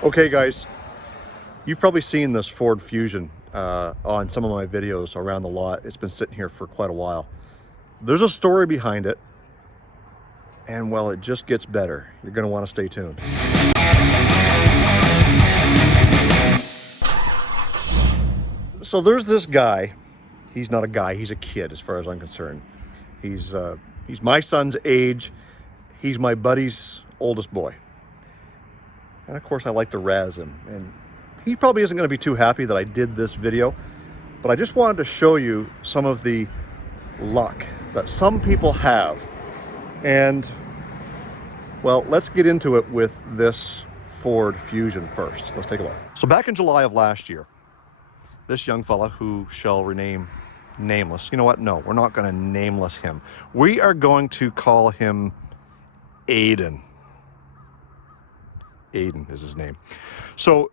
Okay guys, you've probably seen this Ford Fusion on some of my videos around the lot. It's been sitting here for quite a while. There's a story behind it, and well, it just gets better. You're going to want to stay tuned. So there's this guy. He's not a guy, he's a kid as far as I'm concerned. He's my son's age. He's my buddy's oldest boy. And of course I like to razz him, and he probably isn't going to be too happy that I did this video, but I just wanted to show you some of the luck that some people have. And well, let's get into it with this Ford Fusion first. Let's take a look. So back in July of last year, this young fella who shall remain nameless, you know what? No, we're not going to nameless him. We are going to call him Aiden. Aiden is his name. So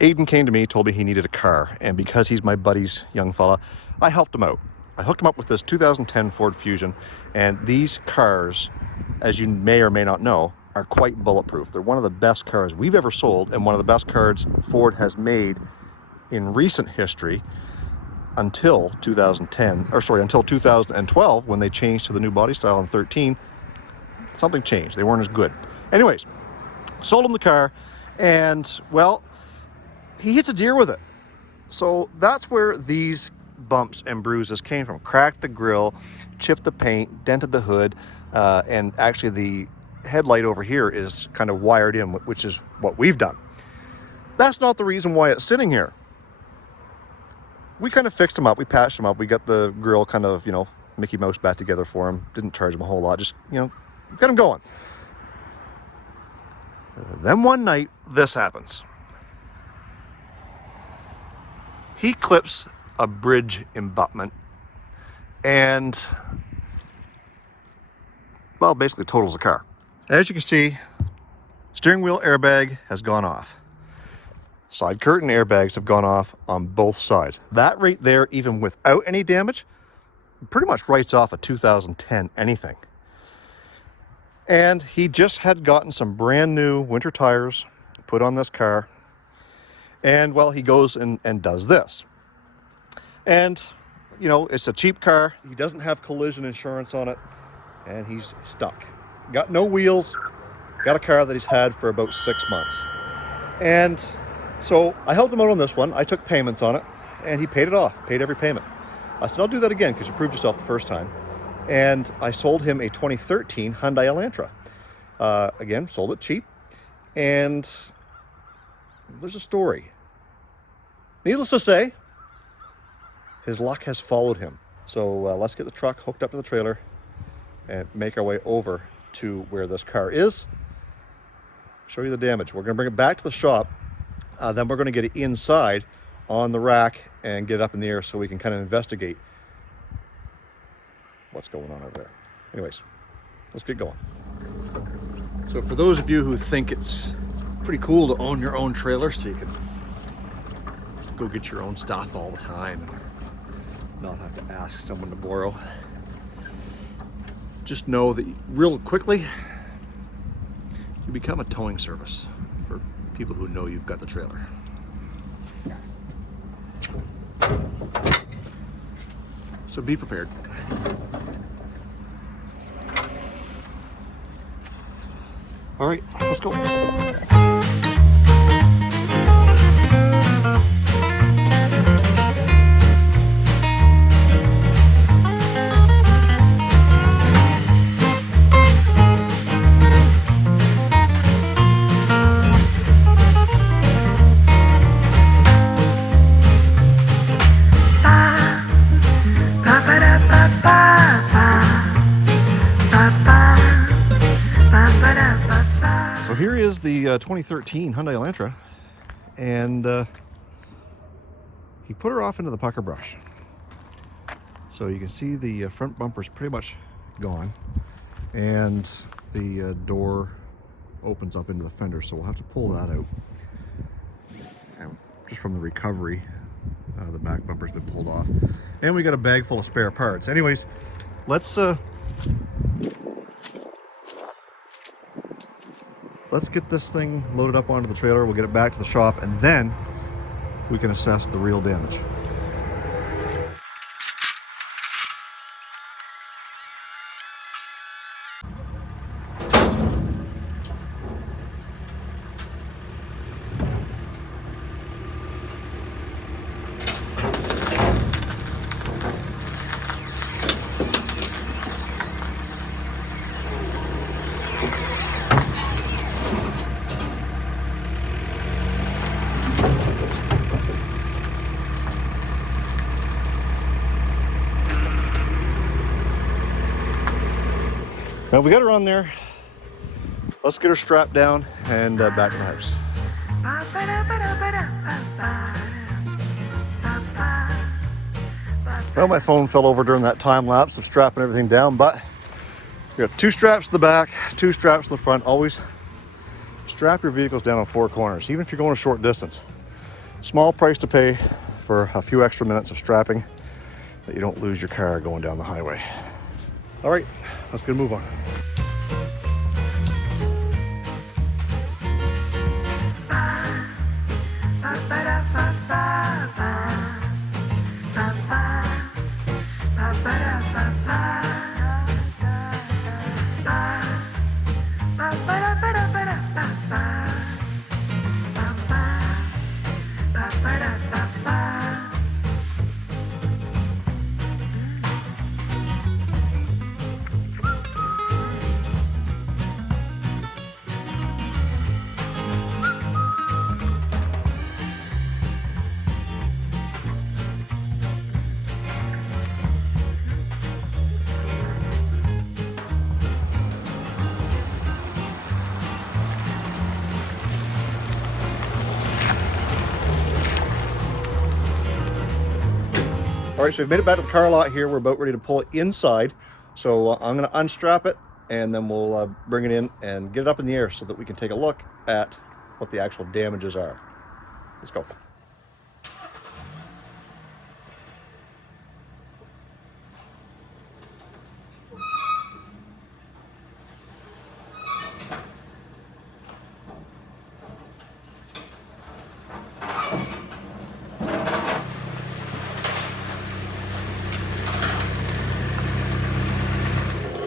Aiden came to me, told me he needed a car, and because he's my buddy's young fella, I helped him out. I hooked him up with this 2010 Ford Fusion, and these cars, as you may or may not know, are quite bulletproof. They're one of the best cars we've ever sold, and one of the best cars Ford has made in recent history until 2012, when they changed to the new body style in 13. Something changed. They weren't as good. Anyways, sold him the car, and well, he hits a deer with it. So that's where these bumps and bruises came from. Cracked the grill, chipped the paint, dented the hood, and actually the headlight over here is kind of wired in, which is what we've done. That's not the reason why it's sitting here. We kind of fixed him up, we patched him up, we got the grill kind of, you know, Mickey Mouse back together for him. Didn't charge him a whole lot, just, you know, got him going. Then one night, this happens. He clips a bridge abutment and, well, basically totals the car. As you can see, steering wheel airbag has gone off. Side curtain airbags have gone off on both sides. That right there, even without any damage, pretty much writes off a 2010 anything. And he just had gotten some brand new winter tires put on this car. And well, he goes and does this. And, you know, it's a cheap car. He doesn't have collision insurance on it. And he's stuck. Got no wheels. Got a car that he's had for about 6 months. And so I helped him out on this one. I took payments on it, and he paid it off, paid every payment. I said, I'll do that again because you proved yourself the first time. And I sold him a 2013 Hyundai Elantra. Again, sold it cheap. And there's a story. Needless to say, his luck has followed him. So let's get the truck hooked up to the trailer and make our way over to where this car is. Show you the damage. We're going to bring it back to the shop. Then we're going to get it inside on the rack and get it up in the air so we can kind of investigate what's going on over there. Anyways, let's get going. So for those of you who think it's pretty cool to own your own trailer so you can go get your own stuff all the time and not have to ask someone to borrow, just know that real quickly you become a towing service for people who know you've got the trailer. So be prepared. All right, let's go. So here is the 2013 Hyundai Elantra, and he put her off into the pucker brush. So you can see the front bumper's pretty much gone, and the door opens up into the fender, so we'll have to pull that out. And just from the recovery, the back bumper's been pulled off, and we got a bag full of spare parts. Anyways, let's let's get this thing loaded up onto the trailer. We'll get it back to the shop, and then we can assess the real damage. Now we got her on there. Let's get her strapped down and back to the house. Well, my phone fell over during that time lapse of strapping everything down, but we got 2 straps to the back, 2 straps to the front. Always strap your vehicles down on 4 corners, even if you're going a short distance. Small price to pay for a few extra minutes of strapping that you don't lose your car going down the highway. All right, let's get a move on. All right, so we've made it back to the car lot here. We're about ready to pull it inside. So I'm gonna unstrap it and then we'll bring it in and get it up in the air so that we can take a look at what the actual damages are. Let's go.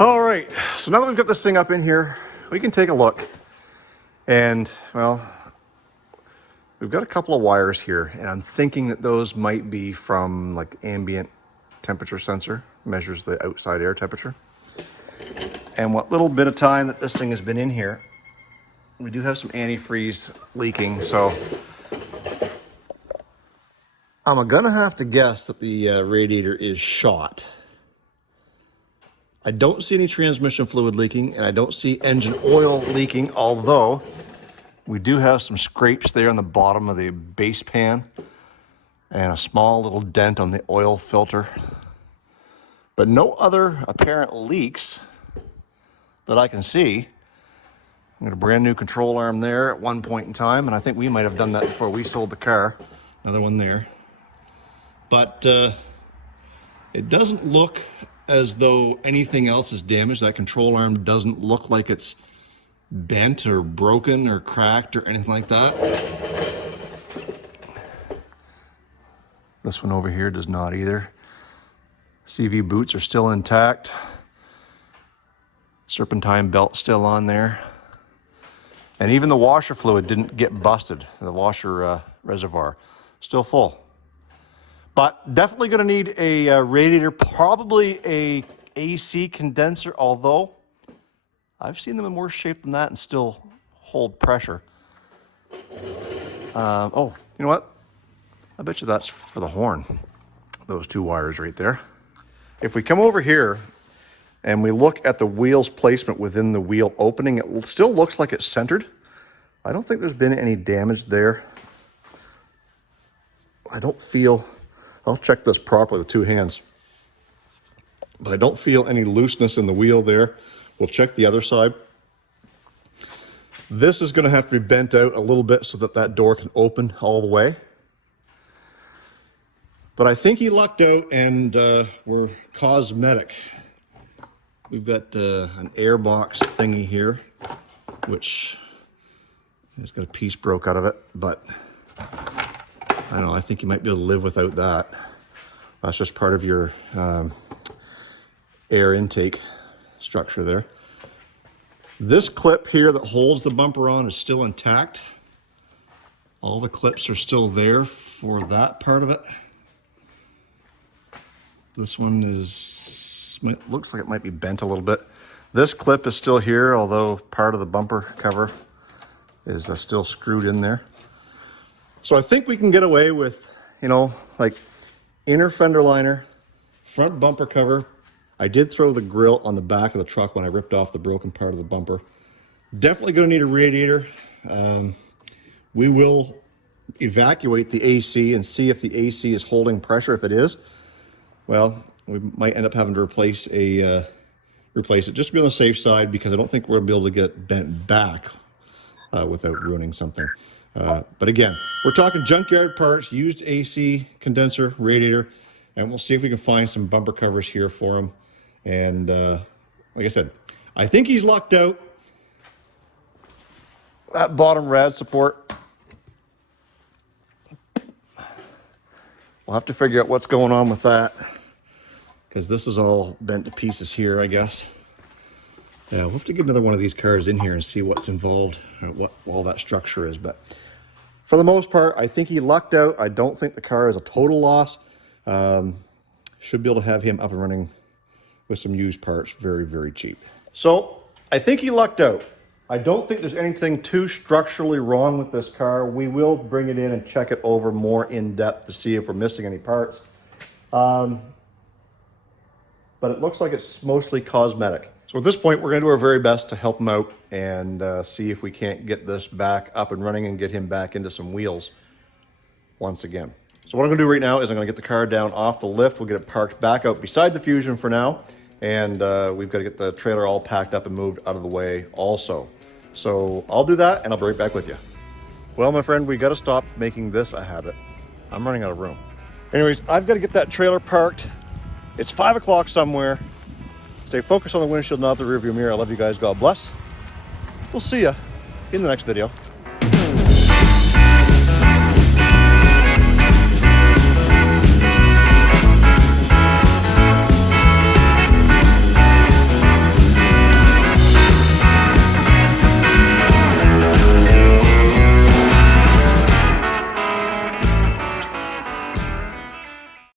All right, so now that we've got this thing up in here, we can take a look. And, well, we've got a couple of wires here, and I'm thinking that those might be from like ambient temperature sensor, measures the outside air temperature. And what little bit of time that this thing has been in here, we do have some antifreeze leaking, so I'm gonna have to guess that the radiator is shot. I don't see any transmission fluid leaking, and I don't see engine oil leaking, although we do have some scrapes there on the bottom of the base pan and a small little dent on the oil filter. But no other apparent leaks that I can see. I got a brand new control arm there at one point in time, and I think we might have done that before we sold the car. Another one there. But it doesn't look as though anything else is damaged. That control arm doesn't look like it's bent or broken or cracked or anything like that. This one over here does not either. CV boots are still intact. Serpentine belt still on there. And even the washer fluid didn't get busted. The washer reservoir still full. But definitely going to need a radiator, probably a AC condenser, although I've seen them in worse shape than that and still hold pressure. Oh, you know what? I bet you that's for the horn. Those 2 wires right there. If we come over here and we look at the wheel's placement within the wheel opening, it still looks like it's centered. I don't think there's been any damage there. I don't feel... I'll check this properly with 2 hands. But I don't feel any looseness in the wheel there. We'll check the other side. This is going to have to be bent out a little bit so that that door can open all the way. But I think he lucked out and we're cosmetic. We've got an air box thingy here, which It's got a piece broke out of it, but I don't know, I think you might be able to live without that. That's just part of your air intake structure there. This clip here that holds the bumper on is still intact. All the clips are still there for that part of it. This one looks like it might be bent a little bit. This clip is still here, although part of the bumper cover is still screwed in there. So I think we can get away with, you know, like inner fender liner, front bumper cover. I did throw the grill on the back of the truck when I ripped off the broken part of the bumper. Definitely going to need a radiator. We will evacuate the AC and see if the AC is holding pressure. If it is, well, we might end up having to replace it just to be on the safe side, because I don't think we're going to be able to get it bent back without ruining something. But again, we're talking junkyard parts, used AC, condenser, radiator, and we'll see if we can find some bumper covers here for him. And like I said, I think he's lucked out. That bottom rad support, we'll have to figure out what's going on with that, because this is all bent to pieces here, I guess. Yeah, we'll have to get another one of these cars in here and see what's involved, what all that structure is. But for the most part, I think he lucked out. I don't think the car is a total loss. Should be able to have him up and running with some used parts very, very cheap. So I think he lucked out. I don't think there's anything too structurally wrong with this car. We will bring it in and check it over more in depth to see if we're missing any parts. But it looks like it's mostly cosmetic. So at this point, we're going to do our very best to help him out and see if we can't get this back up and running and get him back into some wheels once again. So what I'm going to do right now is I'm going to get the car down off the lift. We'll get it parked back out beside the Fusion for now. And we've got to get the trailer all packed up and moved out of the way also. So I'll do that and I'll be right back with you. Well, my friend, we got to stop making this a habit. I'm running out of room. Anyways, I've got to get that trailer parked. It's 5 o'clock somewhere. Stay focused on the windshield, not the rearview mirror. I love you guys. God bless. We'll see you in the next video.